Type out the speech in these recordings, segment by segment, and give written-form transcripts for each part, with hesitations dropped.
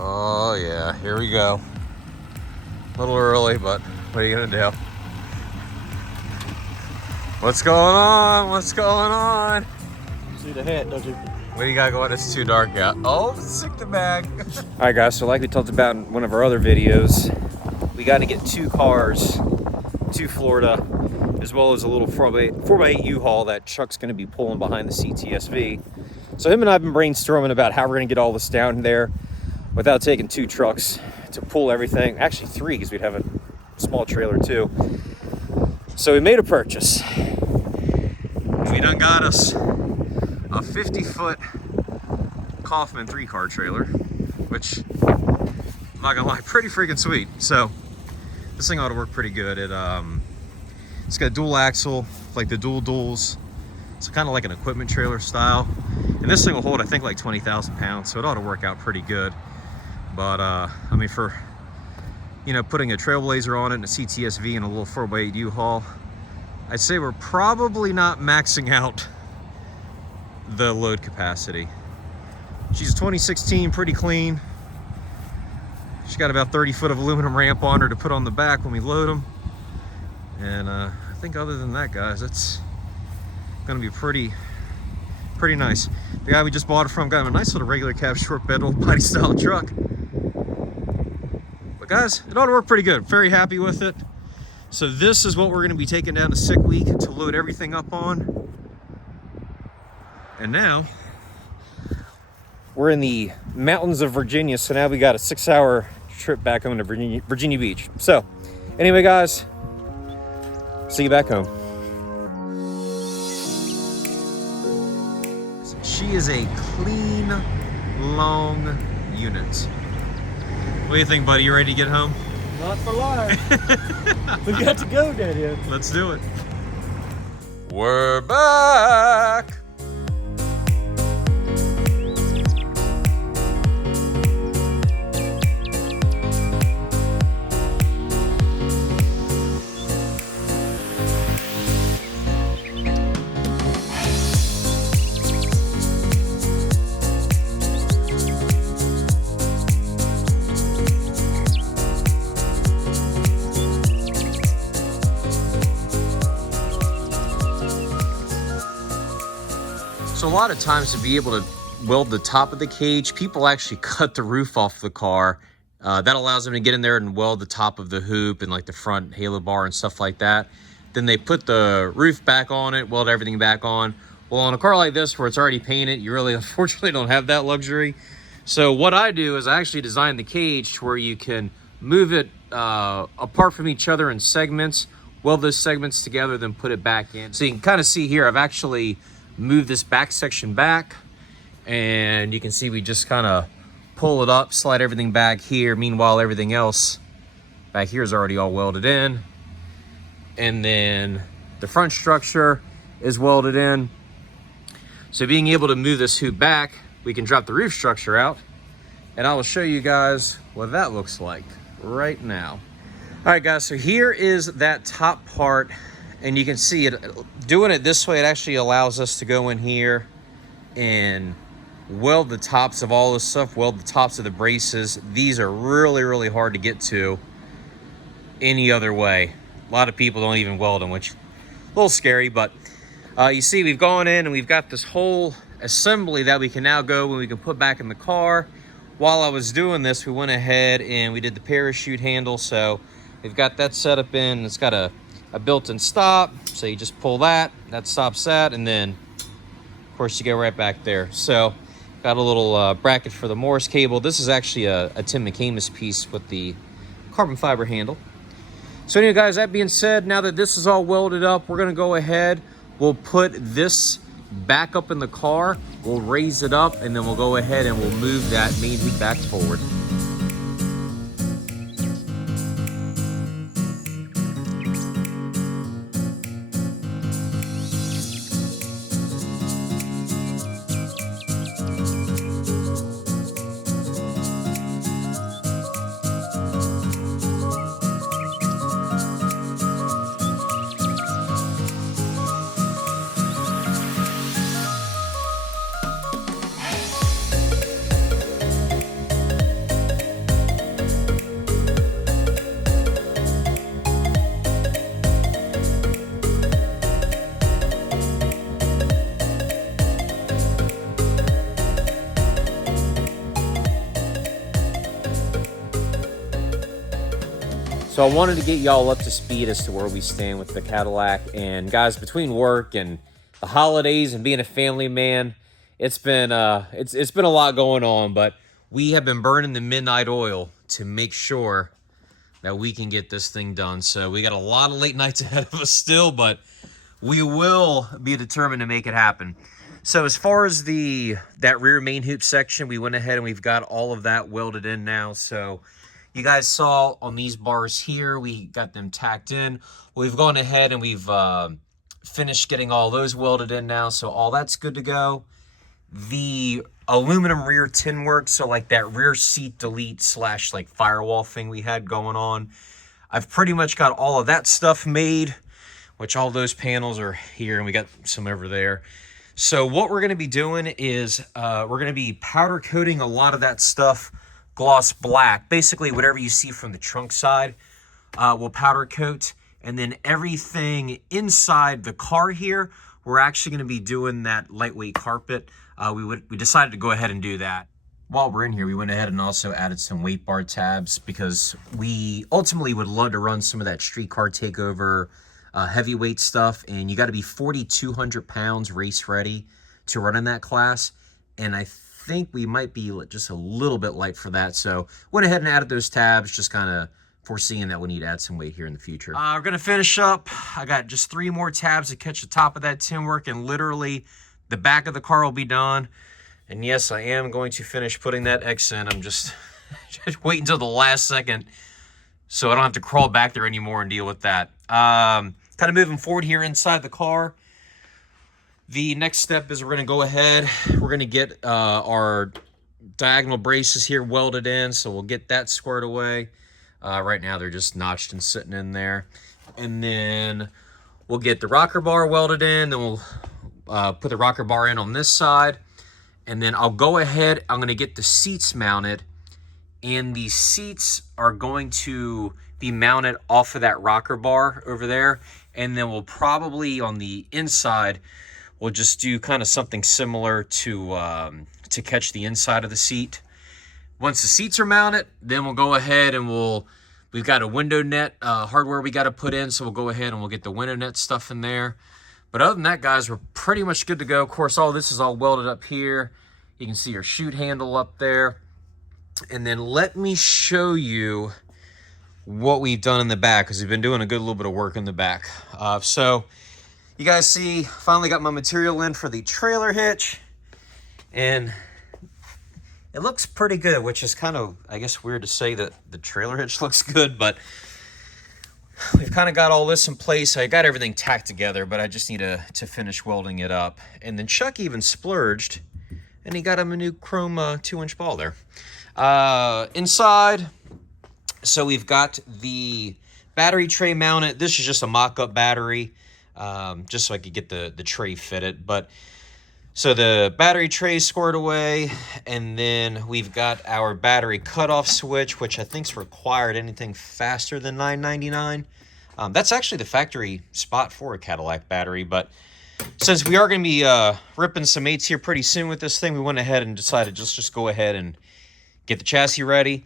Oh yeah, here we go. A little early, but what are you gonna do? What's going on? What's going on? See the hat, don't you? What do you got going? It's too dark out. Oh, sick the bag. All right, guys, so like we talked about in one of our other videos, we got to get 2 cars to Florida, as well as a little 4x8 U-Haul that Chuck's going to be pulling behind the CTS-V. So him and I have been brainstorming about how we're going to get all this down there without taking 2 trucks to pull everything. Actually 3, because we'd have a small trailer too. So we made a purchase. We done got us a 50-foot Kaufman 3-car trailer, which, I'm not gonna lie, pretty freaking sweet. So this thing ought to work pretty good. It's got dual axle, like the duals. It's kind of like an equipment trailer style. And this thing will hold, I think, like 20,000 pounds, so it ought to work out pretty good. But I mean, for, you know, putting a Trailblazer on it and a CTS-V and a little 4x8 U-Haul, I'd say we're probably not maxing out the load capacity. She's a 2016, pretty clean. She's got about 30 foot of aluminum ramp on her to put on the back when we load them. And I think other than that, guys, it's gonna be pretty nice. The guy we just bought it from got him a nice little regular cab short bed old body style truck. But guys, it ought to work pretty good. Very happy with it. So this is what we're gonna be taking down to Sick Week to load everything up on. And now We're in the mountains of Virginia, so now we got a 6-hour trip back home to Virginia Beach. So anyway, guys, see you back home. she is a clean, long unit. What do you think, buddy? You ready to get home? Not for life. We got to go, Daddy. Let's do it. We're back. So a lot of times to be able to weld the top of the cage, people actually cut the roof off the car. That allows them to get in there and weld the top of the hoop and like the front halo bar and stuff like that. Then they put the roof back on it, weld everything back on. Well, on a car like this where it's already painted, you really unfortunately don't have that luxury. So what I do is I actually design the cage to where you can move it apart from each other in segments, weld those segments together, then put it back in. So you can kind of see here, I've actually moved this back section back, and you can see we just kind of pull it up, slide everything back here. Meanwhile, everything else back here is already all welded in. And then the front structure is welded in. So being able to move this hoop back, we can drop the roof structure out, and I will show you guys what that looks like right now. All right, guys, so here is that top part, and you can see it. Doing it this way, it actually allows us to go in here and weld the tops of all this stuff, weld the tops of the braces. These are really, really hard to get to any other way. A lot of people don't even weld them, which is a little scary, but you see we've gone in and we've got this whole assembly that we can now go and we can put back in the car. While I was doing this, we went ahead and we did the parachute handle. So we've got that set up in. It's got a built-in stop, so you just pull that stops that, and then of course you go right back there. So got a little bracket for the Morse cable. This is actually a Tim McCamus piece with the carbon fiber handle. So anyway, guys, that being said, now that this is all welded up, we're gonna go ahead, we'll put this back up in the car, we'll raise it up, and then we'll go ahead and we'll move that main hoop back forward. So I wanted to get y'all up to speed as to where we stand with the Cadillac. And guys, between work and the holidays and being a family man, it's been it's been a lot going on, but we have been burning the midnight oil to make sure that we can get this thing done. So we got a lot of late nights ahead of us still, but we will be determined to make it happen. So as far as that rear main hoop section, we went ahead and we've got all of that welded in now. So you guys saw on these bars here, we got them tacked in. We've gone ahead and we've finished getting all those welded in now. So all that's good to go. The aluminum rear tin work, so like that rear seat delete / like firewall thing we had going on, I've pretty much got all of that stuff made, which all those panels are here and we got some over there. So what we're going to be doing is we're going to be powder coating a lot of that stuff gloss black. Basically whatever you see from the trunk side, we'll powder coat, and then everything inside the car here, we're actually going to be doing that lightweight carpet. We decided to go ahead and do that. While we're in here, we went ahead and also added some weight bar tabs because we ultimately would love to run some of that streetcar takeover heavyweight stuff, and you got to be 4,200 pounds race ready to run in that class, and I think we might be just a little bit light for that, so went ahead and added those tabs, just kind of foreseeing that we need to add some weight here in the future. We're gonna finish up. I got just 3 more tabs to catch the top of that tin work, and literally the back of the car will be done. And yes, I am going to finish putting that X in. I'm just waiting until the last second so I don't have to crawl back there anymore and deal with that. Kind of moving forward here inside the car. The next step is we're going to go ahead. We're going to get our diagonal braces here welded in, so we'll get that squared away. Right now they're just notched and sitting in there. And then we'll get the rocker bar welded in, then we'll put the rocker bar in on this side. And then I'll go ahead, I'm going to get the seats mounted, and the seats are going to be mounted off of that rocker bar over there. And then we'll probably, on the inside, we'll just do kind of something similar to catch the inside of the seat. Once the seats are mounted, then we'll go ahead and we've got a window net hardware we got to put in, so we'll go ahead and we'll get the window net stuff in there. But other than that, guys, we're pretty much good to go. Of course, all this is all welded up here. You can see your chute handle up there. And then let me show you what we've done in the back, because we've been doing a good little bit of work in the back. So you guys see, finally got my material in for the trailer hitch. And it looks pretty good, which is kind of, I guess, weird to say that the trailer hitch looks good, but we've kind of got all this in place. I got everything tacked together, but I just need to finish welding it up. And then Chuck even splurged, and he got him a new chrome 2-inch ball there. Inside, so we've got the battery tray mounted. This is just a mock-up battery, just so I could get the tray fitted. But so the battery tray squared away, and then we've got our battery cutoff switch, which I think's required anything faster than $9.99. That's actually the factory spot for a Cadillac battery, but since we are going to be ripping some 8s here pretty soon with this thing, we went ahead and decided just go ahead and get the chassis ready.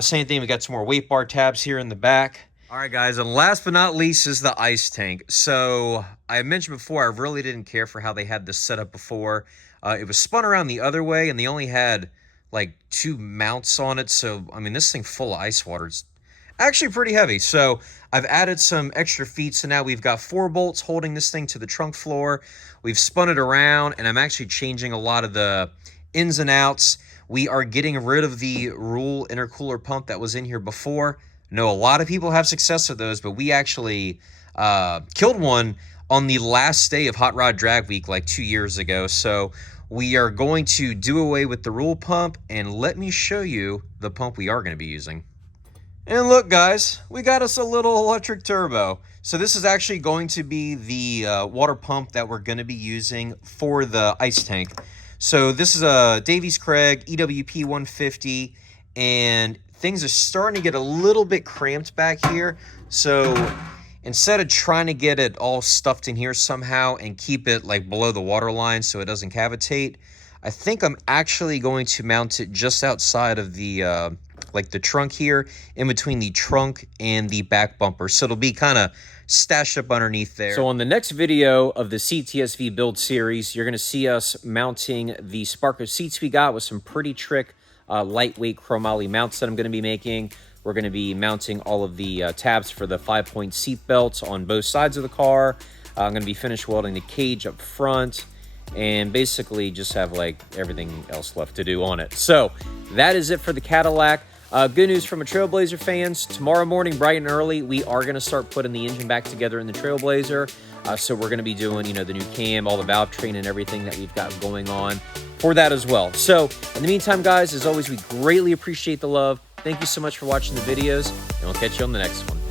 Same thing, we got some more weight bar tabs here in the back. All right, guys, and last but not least is the ice tank. So I mentioned before, I really didn't care for how they had this set up before. It was spun around the other way, and they only had like 2 mounts on it. So, I mean, this thing full of ice water is actually pretty heavy. So I've added some extra feet. So now we've got 4 bolts holding this thing to the trunk floor. We've spun it around, and I'm actually changing a lot of the ins and outs. We are getting rid of the Rule intercooler pump that was in here before. I know a lot of people have success with those, but we actually killed one on the last day of Hot Rod Drag Week like 2 years ago. So we are going to do away with the Rule pump, and let me show you the pump we are going to be using. And look, guys, we got us a little electric turbo. So this is actually going to be the water pump that we're going to be using for the ice tank. So this is a Davies Craig EWP 150, and things are starting to get a little bit cramped back here. So instead of trying to get it all stuffed in here somehow and keep it like below the water line so it doesn't cavitate, I think I'm actually going to mount it just outside of the like the trunk here, in between the trunk and the back bumper. So it'll be kind of stashed up underneath there. So on the next video of the CTS-V build series, you're going to see us mounting the Sparko seats we got with some pretty trick lightweight chromoly mounts that I'm going to be making. We're going to be mounting all of the tabs for the 5-point seat belts on both sides of the car. I'm going to be finish welding the cage up front, and basically just have like everything else left to do on it. So that is it for the Cadillac. Good news from a Trailblazer fans. Tomorrow morning, bright and early, we are going to start putting the engine back together in the Trailblazer. So we're going to be doing, you know, the new cam, all the valve train and everything that we've got going on for that as well. So in the meantime, guys, as always, we greatly appreciate the love. Thank you so much for watching the videos, and we'll catch you on the next one.